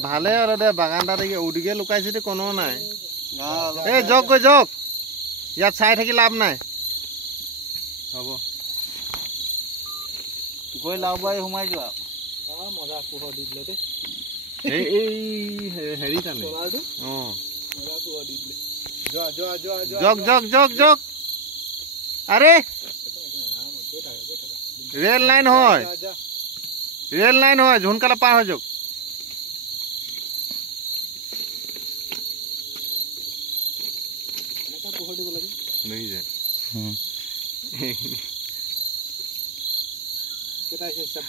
ভালে আৰু দে বাগানটা দেখি ওদিকে লুকাইছে দে কোনো নাই এই জক গৈ জক ইয়াত চাই থাকি লাভ নাই হ'ব গৈ লাও বাই সোমাই যোৱা মজা পোহৰ দি দিলে দেই এই হেৰি টানে অঁ মজা পোহৰ দি দিলে যোৱা যোৱা যোৱা জক জক জক জক আৰে ৰেল লাইন হয় সোনকালে পাৰ হৈ যাওক পোহৰ দিব লাগে নেকি যায় কেইটা হিচাপ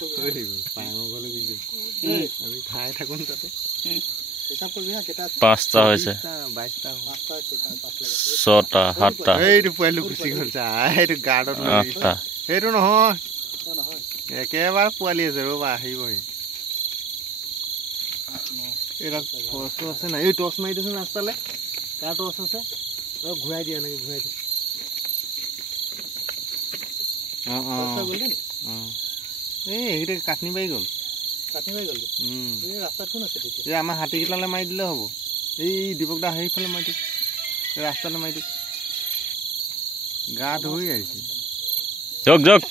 আমি খাই থাকোঁ তাতে হিচাপ কৰিবি হা কেইটা 5টা হৈছে 22টা 6টা 7টা এইটো পোৱালি গুচি গ'ল চা এইটো গাৰ্ডত 8টা সেইটো নহয় নহয় একেবাৰে পোৱালি আছে ৰ'বা আহিবহি এটা টৰ্চ আছে নাই এই টৰ্চ মাৰি দিছোন ৰাস্তালৈ কাৰ টৰ্চ আছে ঘূৰাই দিয়া এনেকৈ ঘূৰাই দিয়া অঁ অঁ এই এইকেইটা কাটনি পাৰি গ'ল এই ৰাস্তাত কোন আছে তেতিয়া এই আমাৰ হাতীকেইটালৈ মাৰি দিলে হ'ব এই দীপক দা সেইফালে মাৰি দিয়ক ৰাস্তালৈ মাৰি দিয়ক গা ধুই আহিছে জক জক